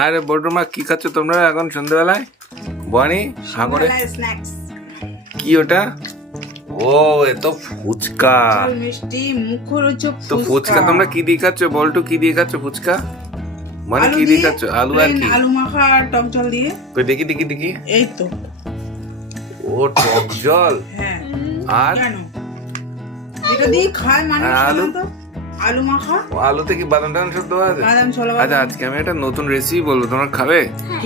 আরে বড়মা কি খাচ্ছ তোমরা এখন সন্ধ্যেবেলায়? বনি সাগরে? কি ওটা? ও এ তো ফুচকা। মিষ্টি মুখরোচক তো ফুচকা। তোমরা কি দিয়ে খাচ্ছ? বলটু কি দিয়ে খাচ্ছ ফুচকা? মানে কি দিয়ে খাচ্ছ? আলু আর কি? আলু মাখা আর টক জল দিয়ে। কই দেখি দেখি দেখি। এই তো। ও টক জল? হ্যাঁ। আর? এটা দিয়ে খায় মানুষ আলু? সাধারণত। আলু মাখা? ও, আলুতে কি বাদাম টাদাম সব দেওয়া আছে? বাদাম ছোলা আচ্ছা আজকে আমি একটা নতুন রেসিপি বলব। তোমরা খাবে?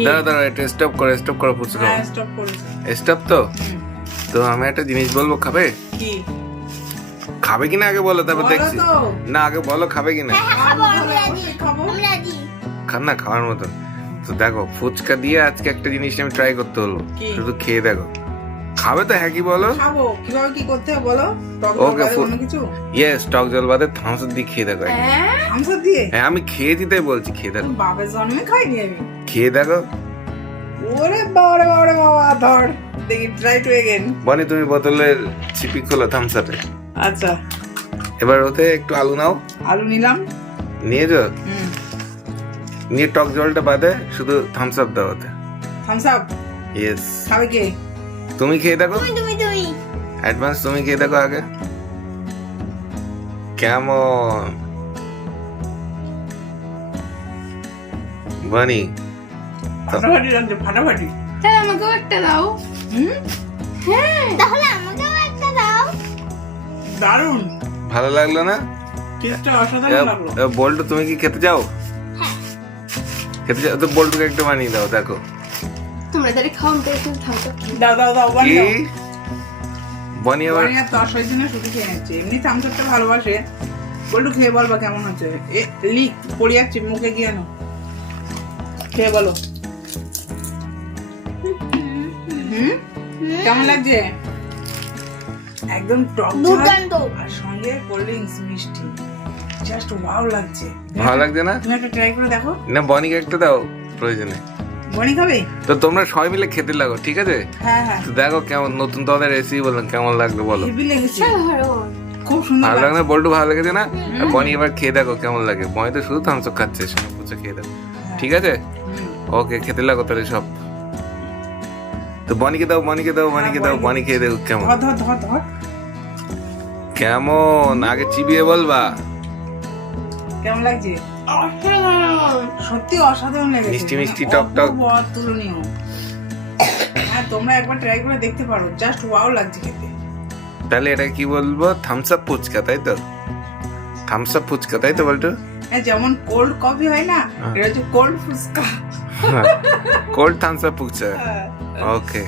দাঁড়া দাঁড়া এটা স্টপ করো স্টপ করো ফুচকা হ্যাঁ স্টপ করো। স্টপ তো? তো আমি একটা জিনিস বলব খাবে? কি? খাবে কিনা আগে বলো তারপর দেখছি। না আগে বলো খাবে কিনা? খাব অবশ্যই খাব খান না খাওয়ার মতন। তো দেখো ফুচকা দিয়ে আজকে একটা জিনিস আমি ট্রাই করতে হলো শুধু খেয়ে দেখো। খাবে তো হ্যাঁ কি বলো? খাব। কীভাবে কি করতে হবে বলো? বাদে কিছু? ইয়েস টক জল বাদে থামস দিয়ে খেয়ে দেখো একবার। আমসা দিয়ে? হ্যাঁ আমি খেয়ে দিতে বলছি খেয়ে দেখো। বাবার জন্মে খাইনি আমি? খেয়ে দেখো। ওরে বাবারে বাবারে বাবা ধর। দেখি ট্রাই টু এগেন বনি তুমি বোতলের চিপি খোলো থামস আপে আচ্ছা। এবার ওতে একটু আলু নাও। আলু নিলাম। নিয়েছো? হুম। নিয়ে টক জলটা বাদে শুধু থামস আপ দাও ওতে। থামস আপ ইয়েস খাবে কে? তুমি খেয়ে দেখো। তুমি তুমি তুমি। অ্যাডভান্স তুমি খেয়ে দেখো আগে। কেমন? বানি। ফাটাফাটি তাহলে আমাকেও একটা দাও। হ্যাঁ। তাহলে আমাকেও একটা দাও। দারুণ ভালো লাগল না? টেস্টটা অসাধারণ লাগল। বল্টু তুমি কি খেতে চাও? খেতে চাও? তো বল্টুকে একটু বানিয়ে দাও দেখো। তোমরা খাও আমি দাও দাও দাও বানি দাও। বানি আবার বানি আর তরস হয়েছে না শুধু খেয়ে নিচ্ছে। এমনি আপটা ভালোবাসে। বলটু খেয়ে বলবা কেমন হচ্ছে। এ লিক পড়ে যাচ্ছে মুখে গিয়ে নো খেয়ে বলো। হুম? কেমন লাগছে? একদম টক দুর্দান্ত। আর সঙ্গে কোল্ড ড্রিঙ্কস মিষ্টি। জাস্ট ওয়াও লাগছে। ভালো লাগছে না? তুমি একটা ট্রাই করে দেখো। না বনিকে একটা দাও প্রয়োজনে। বনি খাবে? তো তোমরা সবাই মিলে খেতে লাগো ঠিক আছে? হ্যাঁ হ্যাঁ। দেখো কেমন নতুন তোমাদের রেসিপি বললাম কেমন লাগল বলো। খুব সুন্দর ভালো লাগছে। বল্টু ভালো লেগেছে না? বনি এবার খেয়ে দেখো কেমন লাগে। বনি তো শুধু থামস খাচ্ছে সঙ্গে পুচে খেয়ে দেখো। ঠিক আছে? ওকে খেতে লাগো তাহলে সব। তো বনিকে দাও বনিকে দাও বনিকে দাও বনি। খেয়ে দেখো কেমন। কেমন? আগে চিবিয়ে বলবা। কেমন লাগছে? সত্যি অসাধারণ লেগেছে। মিষ্টি মানে মিষ্টি টক টক। অতুলনীয় হ্যাঁ তোমরা একবার ট্রাই করে দেখতে পারো। জাস্ট ওয়াও লাগছে খেতে। তাহলে এটা কি বলব? থামস আপ ফুচকা তাই তো? থামস আপ ফুচকা তাই তো বলতো হ্যাঁ যেমন কোল্ড কফি হয় না হ্যাঁ। এটা হচ্ছে cold phuchka. Cold Thums Up phuchka. হ্যাঁ। ওকে